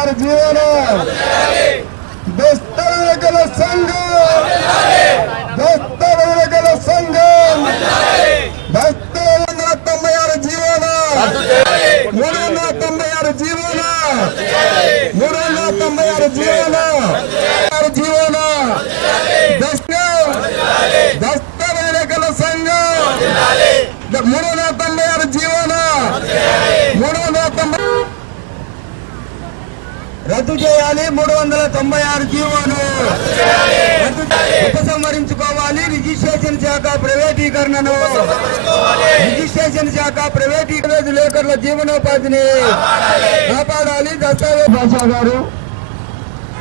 తొంభై జీవన దస్తవేదుల సంఘం దస్తవేదుల సంఘం 396 జీవన 396 జీవన 396 జీవన జీవన దస్తవేదుల సంఘం 396 జీవన 390 రద్దు చేయాలి. 396 జీవోను ఉపసంహరించుకోవాలి. రిజిస్ట్రేషన్ శాఖ ప్రైవేటీకరణను విలేకరుల జీవనోపాధిని కాపాడాలి. దస్తావేజ్ భాషా గారు,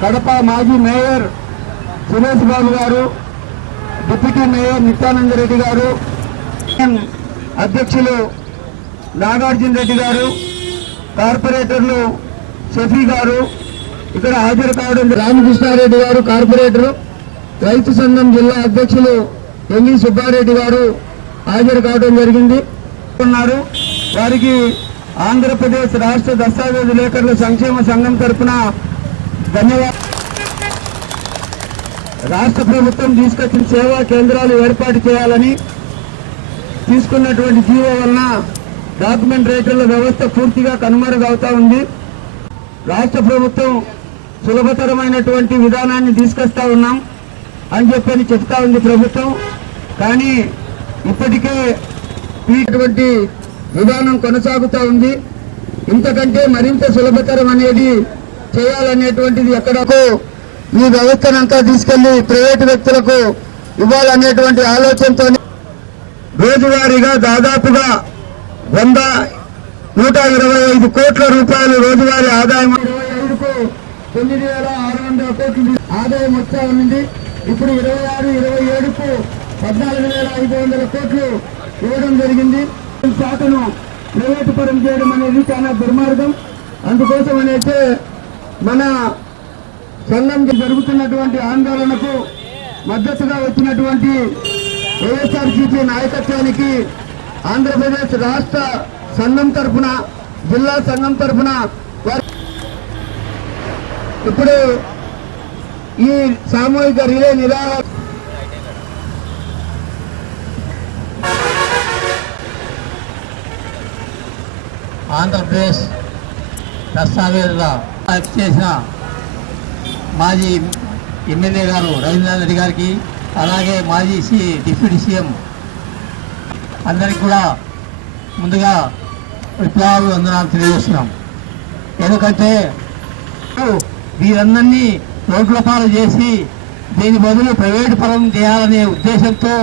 కడప మాజీ మేయర్ సురేష్ బాబు గారు, డిప్యూటీ మేయర్ నిత్యానంద రెడ్డి గారు, అధ్యక్షులు నాగార్జున రెడ్డి గారు, కార్పొరేటర్లు షఫీ గారు ఇక్కడ హాజరు కావడం, రామకృష్ణారెడ్డి గారు కార్పొరేటర్, రైతు సంఘం జిల్లా అధ్యక్షులు ఎంవి సుబ్బారెడ్డి గారు హాజరు కావడం జరిగింది. ఉన్నారు వారికి ఆంధ్రప్రదేశ్ రాష్ట్ర దస్తావేజ్ విలేకరుల సంక్షేమ సంఘం తరఫున ధన్యవాదాలు. రాష్ట్ర ప్రభుత్వం తీసుకొచ్చిన సేవా కేంద్రాలు ఏర్పాటు చేయాలని తీసుకున్నటువంటి జీవో వలన డాక్యుమెంట్ రైటర్ల వ్యవస్థ పూర్తిగా కనుమరుగవుతా ఉంది. రాష్ట్ర ప్రభుత్వం సులభతరమైనటువంటి విధానాన్ని తీసుకొస్తా ఉన్నాం అని చెప్పని చెప్తా ఉంది ప్రభుత్వం. కానీ ఇప్పటికే ఇటువంటి విధానం కొనసాగుతూ ఉంది. ఇంతకంటే మరింత సులభతరం అనేది చేయాలనేటువంటిది ఎక్కడకు ఈ వ్యవస్థనంతా తీసుకెళ్లి ప్రైవేటు వ్యక్తులకు ఇవ్వాలనేటువంటి ఆలోచనతో రోజువారీగా దాదాపుగా 125 కోట్ల రూపాయలు రోజువారీ ఆదాయం 25కు 9,600 కోట్లు ఆదాయం వచ్చా ఉంది. ఇప్పుడు 26, 27కు 14,500 కోట్లు ఇవ్వడం జరిగింది. శాఖను ప్రైవేటు పరం చేయడం అనేది చాలా దుర్మార్గం. అందుకోసం అయితే మన సంఘం జరుగుతున్నటువంటి ఆందోళనకు మద్దతుగా వచ్చినటువంటి వైఎస్ఆర్సీపీ నాయకత్వానికి ఆంధ్రప్రదేశ్ రాష్ట్ర సంఘం తరఫున, జిల్లా సంఘం తరఫున ఇప్పుడు ఈ సామూహిక రిలే నిరాహార ఆంధ్రప్రదేశ్ దస్తావేజుల చేసిన మాజీ ఎమ్మెల్యే గారు రవీంద్రనాథ్ రెడ్డి గారికి, అలాగే మాజీ డిప్యూటీ సీఎం అందరికీ కూడా ముందుగా విప్లవాలు వందనాలు తెలియజేస్తున్నాం. ఎందుకంటే వీరందరినీ రోడ్ల పాలు చేసి దీని బదులు ప్రైవేటు పరం చేయాలనే ఉద్దేశంతో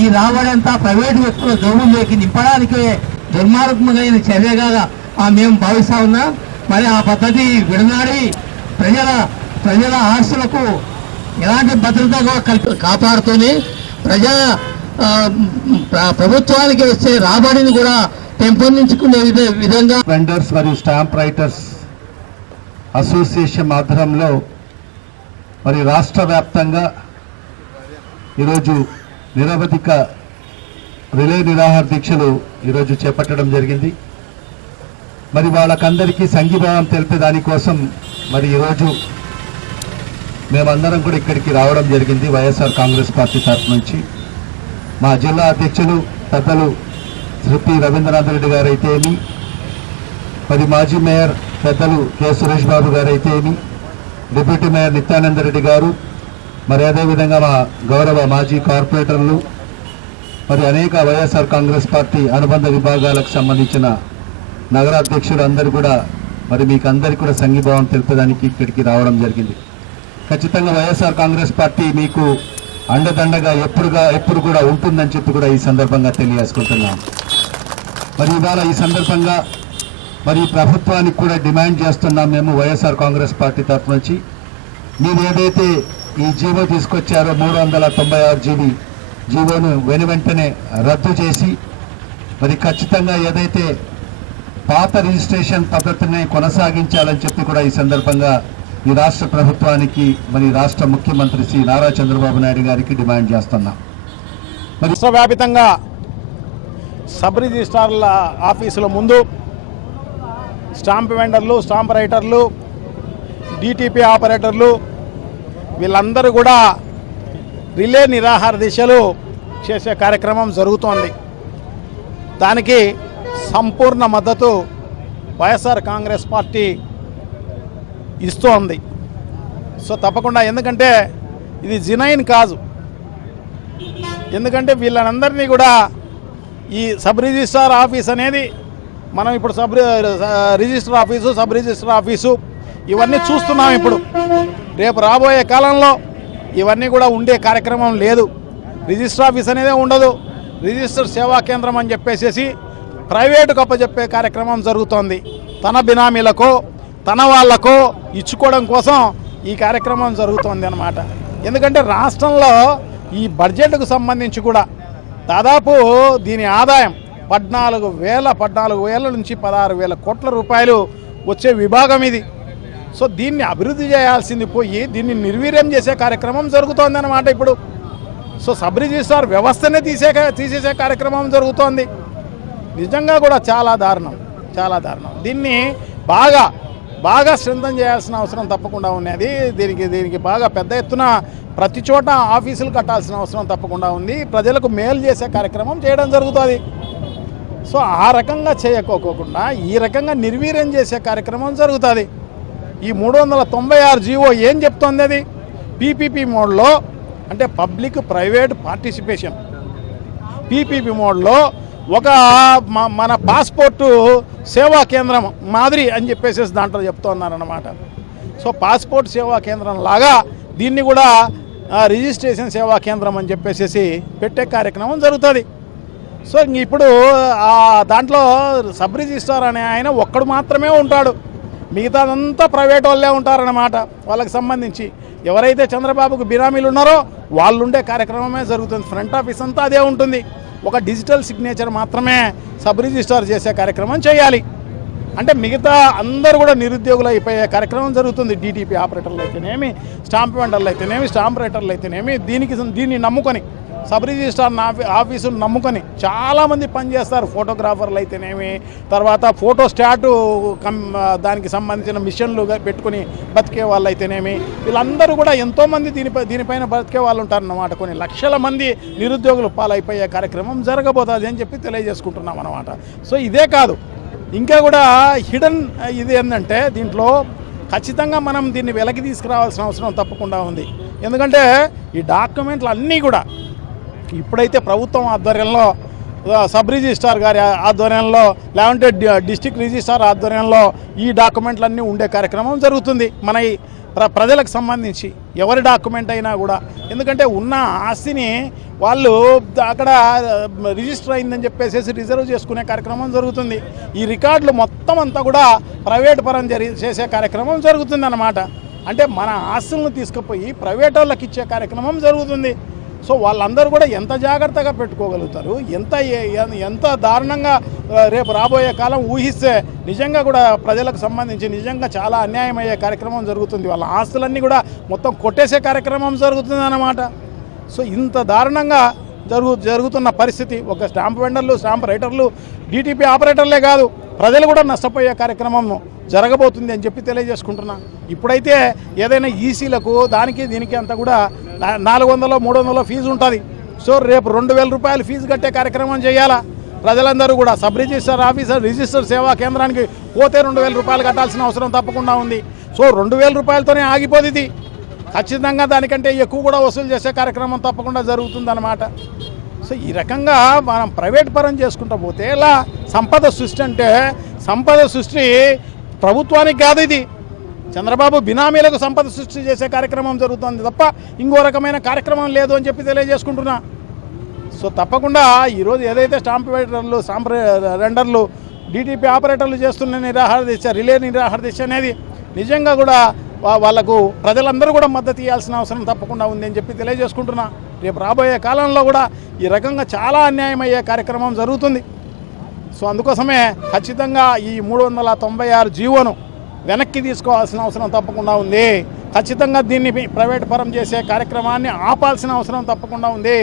ఈ రాబడంతా ప్రైవేటు వ్యక్తుల జోబుల్లోకి నింపడానికే దుర్మార్గమైన చర్యగా మేము భావిస్తా ఉన్నాం. మరి ఆ పద్ధతి విడనాడి ప్రజల ఆస్తులకు ఎలాంటి భద్రత కాపాడుతూనే ప్రభుత్వానికి వచ్చే రాబడిని కూడా పెంపొందించుకునే విధంగా వెండర్స్ మరియు స్టాంప్ రైటర్స్ అసోసియేషన్ ఆధ్వర్యంలో మరి రాష్ట్ర వ్యాప్తంగా ఈరోజు నిరవధిక రిలే నిరాహార దీక్షలు ఈరోజు చేపట్టడం జరిగింది. మరి వాళ్ళకందరికీ సంఘీభావం తెలిపే దానికోసం మరి ఈరోజు మేమందరం కూడా ఇక్కడికి రావడం జరిగింది. వైఎస్ఆర్ కాంగ్రెస్ పార్టీ తరఫు నుంచి మా జిల్లా అధ్యక్షులు పెద్దలు శ్రీ రవీంద్రనాథ్ రెడ్డి గారు అయితేమి, మరి మాజీ మేయర్ పెద్దలు కె సురేష్ బాబు గారు అయితేమి, డిప్యూటీ మేయర్ నిత్యానంద రెడ్డి గారు, మరి అదేవిధంగా మా గౌరవ మాజీ కార్పొరేటర్లు, మరి అనేక వైఎస్ఆర్ కాంగ్రెస్ పార్టీ అనుబంధ విభాగాలకు సంబంధించిన నగరాధ్యక్షులు అందరూ కూడా మరి మీకు అందరికీ కూడా సంఘీభావం తెలిపేదానికి ఇక్కడికి రావడం జరిగింది. ఖచ్చితంగా వైఎస్ఆర్ కాంగ్రెస్ పార్టీ మీకు అండదండగా ఎప్పుడు కూడా ఉంటుందని చెప్పి కూడా ఈ సందర్భంగా తెలియజేసుకుంటున్నాం. మరి ఇవాళ ఈ సందర్భంగా మరి ప్రభుత్వానికి కూడా డిమాండ్ చేస్తున్నాం మేము వైఎస్ఆర్ కాంగ్రెస్ పార్టీ తరఫు నుంచి. మీరు ఏదైతే ఈ జీవో తీసుకొచ్చారో 396 జీవోను వెంటనే రద్దు చేసి మరి ఖచ్చితంగా ఏదైతే పాత రిజిస్ట్రేషన్ పద్ధతిని కొనసాగించాలని చెప్పి కూడా ఈ సందర్భంగా ఈ రాష్ట్ర ప్రభుత్వానికి మరి రాష్ట్ర ముఖ్యమంత్రి శ్రీ నారా చంద్రబాబు నాయుడు గారికి డిమాండ్ చేస్తున్నాం. రాష్ట్ర వ్యాప్తంగా సబ్ రిజిస్ట్రార్ల ఆఫీసుల ముందు స్టాంప్ వెండర్లు, స్టాంప్ రైటర్లు, డిటిపి ఆపరేటర్లు వీళ్ళందరూ కూడా రిలే నిరాహార దీక్షలు చేసే కార్యక్రమం జరుగుతోంది. దానికి సంపూర్ణ మద్దతు వైఎస్ఆర్ కాంగ్రెస్ పార్టీ ఇస్తోంది. సో తప్పకుండా, ఎందుకంటే ఇది జినైన్ కాదు. ఎందుకంటే వీళ్ళందరినీ కూడా ఈ సబ్ రిజిస్ట్రార్ ఆఫీస్ అనేది మనం ఇప్పుడు register office, sub register office ఇవన్నీ చూస్తున్నాం. ఇప్పుడు రేపు రాబోయే కాలంలో ఇవన్నీ కూడా ఉండే కార్యక్రమం లేదు. రిజిస్టర్ ఆఫీస్ అనేదే ఉండదు. రిజిస్టర్ సేవా కేంద్రం అని చెప్పేసి ప్రైవేటుకు అప్పచెప్పే కార్యక్రమం జరుగుతోంది. తన బినామీలకో తన వాళ్ళకో ఇచ్చుకోవడం కోసం ఈ కార్యక్రమం జరుగుతోంది అన్నమాట. ఎందుకంటే రాష్ట్రంలో ఈ బడ్జెట్కు సంబంధించి కూడా దాదాపు దీని ఆదాయం 14,000 నుంచి 16,000 కోట్ల రూపాయలు వచ్చే విభాగం ఇది. సో దీన్ని అభివృద్ధి చేయాల్సింది పోయి దీన్ని నిర్వీర్యం చేసే కార్యక్రమం జరుగుతోంది అన్నమాట ఇప్పుడు. సో సబ్ రిజిస్ట్రార్ వ్యవస్థనే తీసేసే కార్యక్రమం జరుగుతోంది. నిజంగా కూడా చాలా దారుణం. దీన్ని బాగా స్ట్రెంథన్ చేయాల్సిన అవసరం తప్పకుండా ఉన్నది. దీనికి బాగా పెద్ద ఎత్తున ప్రతి చోట ఆఫీసులు కట్టాల్సిన అవసరం తప్పకుండా ఉంది. ప్రజలకు మేలు చేసే కార్యక్రమం చేయడం జరుగుతుంది. సో ఆ రకంగా చేయకోకుండా ఈ రకంగా నిర్వీర్యం చేసే కార్యక్రమం జరుగుతుంది. ఈ 396 జీవో ఏం చెప్తోంది? అది పీపీపీ మోడ్లో, అంటే పబ్లిక్ ప్రైవేట్ పార్టిసిపేషన్ పీపీపీ మోడ్లో ఒక మన పాస్పోర్టు సేవా కేంద్రం మాదిరి అని చెప్పేసి దాంట్లో చెప్తున్నారన్నమాట. సో పాస్పోర్ట్ సేవా కేంద్రం లాగా దీన్ని కూడా రిజిస్ట్రేషన్ సేవా కేంద్రం అని చెప్పేసి పెట్టే కార్యక్రమం జరుగుతుంది. సో ఇప్పుడు దాంట్లో సబ్ రిజిస్ట్రార్ అనే ఆయన ఒక్కడు మాత్రమే ఉంటాడు. మిగతాదంతా ప్రైవేట్ వాళ్ళే ఉంటారన్నమాట. వాళ్ళకి సంబంధించి ఎవరైతే చంద్రబాబుకు బినామీలు ఉన్నారో వాళ్ళు ఉండే కార్యక్రమమే జరుగుతుంది. ఫ్రంట్ ఆఫీస్ అంతా అదే ఉంటుంది. ఒక డిజిటల్ సిగ్నేచర్ మాత్రమే సబ్ రిజిస్ట్రార్ చేసే కార్యక్రమం చేయాలి. అంటే మిగతా అందరూ కూడా నిరుద్యోగులు అయిపోయే కార్యక్రమం జరుగుతుంది. డిటిపి ఆపరేటర్లు అయితేనేమి, స్టాంప్ వెండర్లు అయితేనేమి, స్టాంప్ రైటర్లు అయితేనేమి, దీన్ని నమ్ముకొని సబ్ రిజిస్ట్రార్ ఆఫీసులు నమ్ముకొని చాలామంది పనిచేస్తారు. ఫోటోగ్రాఫర్లు అయితేనేమి, తర్వాత ఫోటో స్టాటు దానికి సంబంధించిన మిషన్లు పెట్టుకుని బతికే వాళ్ళు అయితేనేమి, వీళ్ళందరూ కూడా ఎంతోమంది దీనిపైన బతికే వాళ్ళు ఉంటారన్నమాట. కొన్ని లక్షల మంది నిరుద్యోగులు పాలైపోయే కార్యక్రమం జరగబోతుంది అని చెప్పి తెలియజేసుకుంటున్నాం అన్నమాట. సో ఇదే కాదు, ఇంకా కూడా హిడెన్ ఇది ఏంటంటే దీంట్లో ఖచ్చితంగా మనం దీన్ని వెలకి తీసుకురావాల్సిన అవసరం తప్పకుండా ఉంది. ఎందుకంటే ఈ డాక్యుమెంట్లు అన్నీ కూడా ఇప్పుడైతే ప్రభుత్వం ఆధ్వర్యంలో, సబ్ రిజిస్ట్రార్ గారి ఆధ్వర్యంలో, లేదంటే డిస్ట్రిక్ట్ రిజిస్ట్రార్ ఆధ్వర్యంలో ఈ డాక్యుమెంట్లన్నీ ఉండే కార్యక్రమం జరుగుతుంది. మన ఈ ప్రజలకు సంబంధించి ఎవరి డాక్యుమెంట్ అయినా కూడా, ఎందుకంటే ఉన్న ఆస్తిని వాళ్ళు అక్కడ రిజిస్టర్ అయిందని చెప్పేసి రిజర్వ్ చేసుకునే కార్యక్రమం జరుగుతుంది. ఈ రికార్డులు మొత్తం అంతా కూడా ప్రైవేట్ పరం చేసే కార్యక్రమం జరుగుతుంది అన్నమాట. అంటే మన ఆస్తులను తీసుకుపోయి ప్రైవేట్ వాళ్ళకి ఇచ్చే కార్యక్రమం జరుగుతుంది. సో వాళ్ళందరూ కూడా ఎంత జాగ్రత్తగా పెట్టుకోగలుగుతారు, ఎంత దారుణంగా రేపు రాబోయే కాలం ఊహిస్తే నిజంగా కూడా ప్రజలకు సంబంధించి నిజంగా చాలా అన్యాయం అయ్యే కార్యక్రమం జరుగుతుంది. వాళ్ళ ఆస్తులన్నీ కూడా మొత్తం కొట్టేసే కార్యక్రమం జరుగుతుంది అన్నమాట. సో ఇంత దారుణంగా జరుగుతున్న పరిస్థితి ఒక స్టాంప్ వెండర్లు, స్టాంప్ రైటర్లు, డిటిపి ఆపరేటర్లే కాదు, ప్రజలు కూడా నష్టపోయే కార్యక్రమం జరగబోతుంది అని చెప్పి తెలియజేసుకుంటున్నా. ఇప్పుడైతే ఏదైనా ఈసీలకు దీనికి అంతా కూడా 400-300 ఫీజు ఉంటుంది. సో రేపు 2,000 రూపాయలు ఫీజు కట్టే కార్యక్రమం చేయాలా ప్రజలందరూ కూడా. సబ్ రిజిస్టర్ ఆఫీసర్ రిజిస్టర్ సేవా కేంద్రానికి పోతే 2,000 రూపాయలు కట్టాల్సిన అవసరం తప్పకుండా ఉంది. సో 2,000 రూపాయలతోనే ఆగిపోదు ఇది. ఖచ్చితంగా దానికంటే ఎక్కువ కూడా వసూలు చేసే కార్యక్రమం తప్పకుండా జరుగుతుందన్నమాట. సో ఈ రకంగా మనం ప్రైవేట్ పరం చేసుకుంటూ పోతే ఇలా సంపద సృష్టి అంటే సంపద సృష్టి ప్రభుత్వానికి కాదు, ఇది చంద్రబాబు బినామీలకు సంపద సృష్టి చేసే కార్యక్రమం జరుగుతుంది తప్ప ఇంకో రకమైన కార్యక్రమం లేదు అని చెప్పి తెలియజేసుకుంటున్నా. సో తప్పకుండా ఈరోజు ఏదైతే స్టాంప్ వెండర్లు, స్టాంప్ రెండర్లు, డిటిపి ఆపరేటర్లు చేస్తున్న నిరాహార దీక్ష, రిలే నిరాహార దీక్ష అనేది నిజంగా కూడా వాళ్లకు ప్రజలందరూ కూడా మద్దతు ఇవ్వాల్సిన అవసరం తప్పకుండా ఉంది అని చెప్పి తెలియజేసుకుంటున్నా. రేపు రాబోయే కాలంలో కూడా ఈ రకంగా చాలా అన్యాయం అయ్యే కార్యక్రమం జరుగుతుంది. సో అందుకోసమే ఖచ్చితంగా ఈ 396 జీవోను వెనక్కి తీసుకోవాల్సిన అవసరం తప్పకుండా ఉంది. ఖచ్చితంగా దీన్ని ప్రైవేట్ పరం చేసే కార్యక్రమాన్ని ఆపాల్సిన అవసరం తప్పకుండా ఉంది.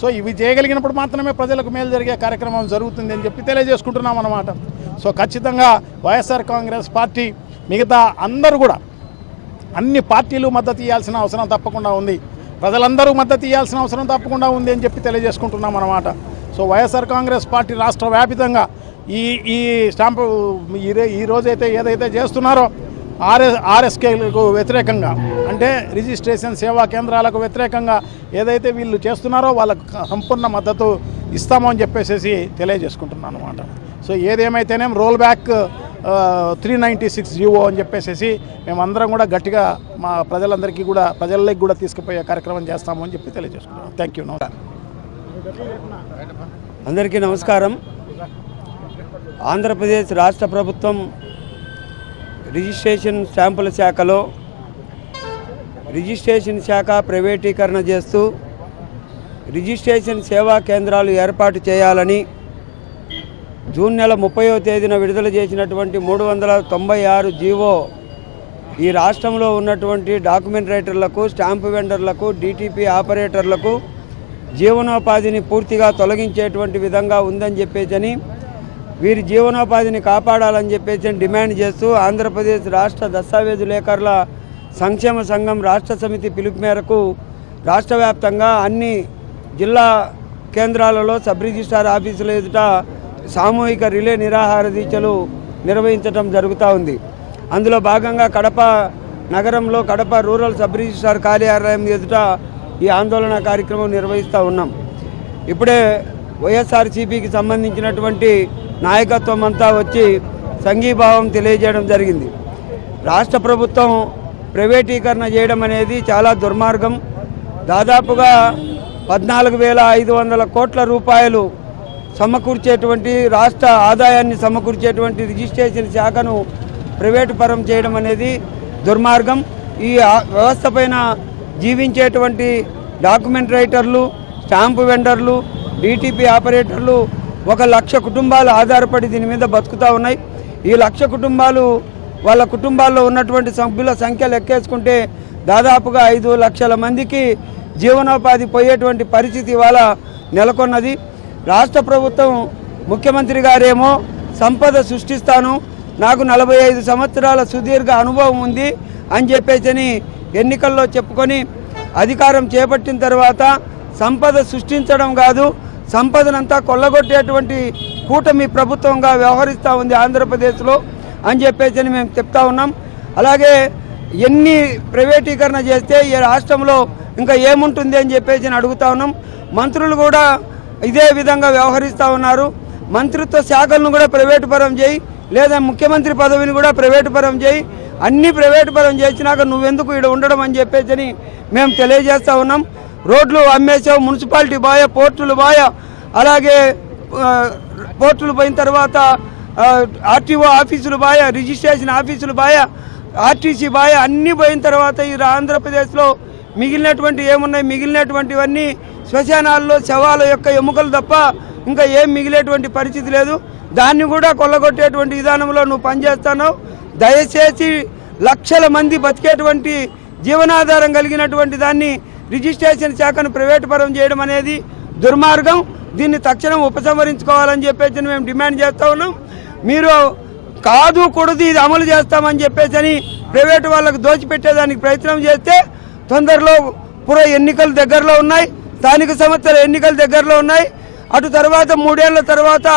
సో ఇవి చేయగలిగినప్పుడు మాత్రమే ప్రజలకు మేలు జరిగే కార్యక్రమం జరుగుతుంది అని చెప్పి తెలియజేసుకుంటున్నాం అన్నమాట. సో ఖచ్చితంగా వైఎస్ఆర్ కాంగ్రెస్ పార్టీ మిగతా అందరూ కూడా అన్ని పార్టీలు మద్దతు ఇవ్వాల్సిన అవసరం తప్పకుండా ఉంది, ప్రజలందరూ మద్దతు ఇవ్వాల్సిన అవసరం తప్పకుండా ఉంది అని చెప్పి తెలియజేసుకుంటున్నాం అన్నమాట. సో వైఎస్ఆర్ కాంగ్రెస్ పార్టీ రాష్ట్ర వ్యాపితంగా ఈ స్టాంపు ఈ రోజైతే ఏదైతే చేస్తున్నారో ఆర్ఎస్కేలకు వ్యతిరేకంగా, అంటే రిజిస్ట్రేషన్ సేవా కేంద్రాలకు వ్యతిరేకంగా ఏదైతే వీళ్ళు చేస్తున్నారో వాళ్ళకు సంపూర్ణ మద్దతు ఇస్తామని చెప్పేసి తెలియజేసుకుంటున్నాను అన్నమాట. సో ఏదేమైతేనే రోల్ బ్యాక్ 396 జీవో అని చెప్పేసి మేమందరం కూడా గట్టిగా మా ప్రజల్లోకి కూడా తీసుకుపోయే కార్యక్రమం చేస్తాము అని చెప్పి తెలియజేసుకుంటున్నాం. Thank you. అందరికీ నమస్కారం. ఆంధ్రప్రదేశ్ రాష్ట్ర ప్రభుత్వం రిజిస్ట్రేషన్ స్టాంపుల శాఖలో రిజిస్ట్రేషన్ శాఖ ప్రైవేటీకరణ చేస్తూ రిజిస్ట్రేషన్ సేవా కేంద్రాలు ఏర్పాటు చేయాలని జూన్ నెల 30వ తేదీన విడుదల చేసినటువంటి 396 జీవో ఈ రాష్ట్రంలో ఉన్నటువంటి డాక్యుమెంట్ రైటర్లకు, స్టాంపు వెండర్లకు, డిటిపి ఆపరేటర్లకు జీవనోపాధిని పూర్తిగా తొలగించేటువంటి విధంగా ఉందని చెప్పేసి వీరి జీవనోపాధిని కాపాడాలని చెప్పేసి డిమాండ్ చేస్తూ ఆంధ్రప్రదేశ్ రాష్ట్ర దస్తావేజు లేఖరుల సంక్షేమ సంఘం రాష్ట్ర సమితి పిలుపు మేరకు రాష్ట్ర వ్యాప్తంగా అన్ని జిల్లా కేంద్రాలలో సబ్ రిజిస్ట్రార్ ఆఫీసుల ఎదుట సామూహిక రిలే నిరాహార దీక్షలు నిర్వహించడం జరుగుతూ ఉంది. అందులో భాగంగా కడప నగరంలో కడప రూరల్ సబ్ రిజిస్ట్రార్ కార్యాలయం ఎదుట ఈ ఆందోళన కార్యక్రమం నిర్వహిస్తూ ఉన్నాం. ఇప్పుడే వైఎస్ఆర్సీపీకి సంబంధించినటువంటి నాయకత్వం అంతా వచ్చి సంఘీభావం తెలియజేయడం జరిగింది. రాష్ట్ర ప్రభుత్వం ప్రైవేటీకరణ చేయడం అనేది చాలా దుర్మార్గం. దాదాపుగా 14,500 కోట్ల రూపాయలు సమకూర్చేటువంటి రాష్ట్ర ఆదాయాన్ని సమకూర్చేటువంటి రిజిస్ట్రేషన్ శాఖను ప్రైవేటు పరం చేయడం అనేది దుర్మార్గం. ఈ వ్యవస్థ పైన జీవించేటువంటి డాక్యుమెంట్ రైటర్లు, స్టాంపు వెండర్లు, డిటిపి ఆపరేటర్లు 1,00,000 కుటుంబాలు ఆధారపడి దీని మీద బతుకుతూ ఉన్నాయి. ఈ 1,00,000 కుటుంబాలు వాళ్ళ కుటుంబాల్లో ఉన్నటువంటి సభ్యుల సంఖ్య లెక్కేసుకుంటే దాదాపుగా 5 లక్షల మందికి జీవనోపాధి పోయేటువంటి పరిస్థితి ఇవాళ నెలకొన్నది. రాష్ట్ర ప్రభుత్వం ముఖ్యమంత్రి గారేమో సంపద సృష్టిస్తాను, నాకు 45 సంవత్సరాల సుదీర్ఘ అనుభవం ఉంది అని చెప్పేసి ఎన్నికల్లో చెప్పుకొని అధికారం చేపట్టిన తర్వాత సంపద సృష్టించడం కాదు, సంపదనంతా కొల్లగొట్టేటువంటి కూటమి ప్రభుత్వంగా వ్యవహరిస్తూ ఉంది ఆంధ్రప్రదేశ్లో అని చెప్పేసి మేము చెప్తా ఉన్నాం. అలాగే ఎన్ని ప్రైవేటీకరణ చేస్తే ఈ రాష్ట్రంలో ఇంకా ఏముంటుంది అని చెప్పేసి అడుగుతా ఉన్నాం. మంత్రులు కూడా ఇదే విధంగా వ్యవహరిస్తూ ఉన్నారు. మంత్రిత్వ శాఖలను కూడా ప్రైవేటు పరం చేయి, లేదా ముఖ్యమంత్రి పదవిని కూడా ప్రైవేటు పరం చేయి, అన్నీ ప్రైవేటు పరం చేసినాక నువ్వెందుకు ఇక్కడ ఉండడం అని చెప్పేసి మేము తెలియజేస్తూ ఉన్నాం. రోడ్లు అమ్మేసావు, మున్సిపాలిటీ బాయ, పోర్టులు బాయ, అలాగే పోర్టులు పోయిన తర్వాత ఆర్టీఓ ఆఫీసులు బాయ, రిజిస్ట్రేషన్ ఆఫీసులు బాయ, ఆర్టీసీ బాయ, అన్నీ పోయిన తర్వాత ఈ ఆంధ్రప్రదేశ్లో మిగిలినటువంటి ఏమున్నాయి? మిగిలినటువంటివన్నీ శ్మశానాల్లో శవాల యొక్క ఎముకలు తప్ప ఇంకా ఏం మిగిలేటువంటి పరిస్థితి లేదు. దాన్ని కూడా కొల్లగొట్టేటువంటి విధానంలో నువ్వు పనిచేస్తున్నావు. దయచేసి లక్షల మంది బతికేటువంటి జీవనాధారం కలిగినటువంటి దాన్ని రిజిస్ట్రేషన్ శాఖను ప్రైవేటు పరం చేయడం అనేది దుర్మార్గం. దీన్ని తక్షణం ఉపసంహరించుకోవాలని చెప్పేసి మేము డిమాండ్ చేస్తూ ఉన్నాం. మీరు కాదు కూడదు ఇది అమలు చేస్తామని చెప్పేసి ప్రైవేటు వాళ్ళకు దోచిపెట్టేదానికి ప్రయత్నం చేస్తే తొందరలో పుర ఎన్నికలు దగ్గరలో ఉన్నాయి, స్థానిక సంస్థల ఎన్నికలు దగ్గరలో ఉన్నాయి. అటు తర్వాత 3 ఏళ్ల తర్వాత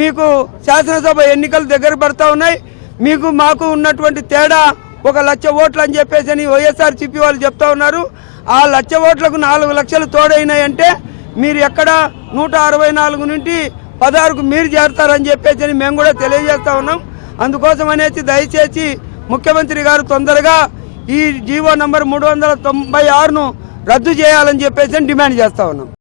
మీకు శాసనసభ ఎన్నికలు దగ్గర పడతా ఉన్నాయి. మీకు మాకు ఉన్నటువంటి తేడా 1,00,000 ఓట్లు అని చెప్పేసి వైఎస్ఆర్సీపీ వాళ్ళు చెప్తా ఉన్నారు. ఆ 1,00,000 ఓట్లకు 4 లక్షలు తోడైనాయంటే మీరు ఎక్కడ 164 నుండి 16కు మీరు చేరతారని చెప్పేసి మేము కూడా తెలియజేస్తా ఉన్నాం. అందుకోసం అనేసి దయచేసి ముఖ్యమంత్రి గారు తొందరగా ఈ జీవో నంబర్ 396ను రద్దు చేయాలని చెప్పేసి డిమాండ్ చేస్తా ఉన్నాం.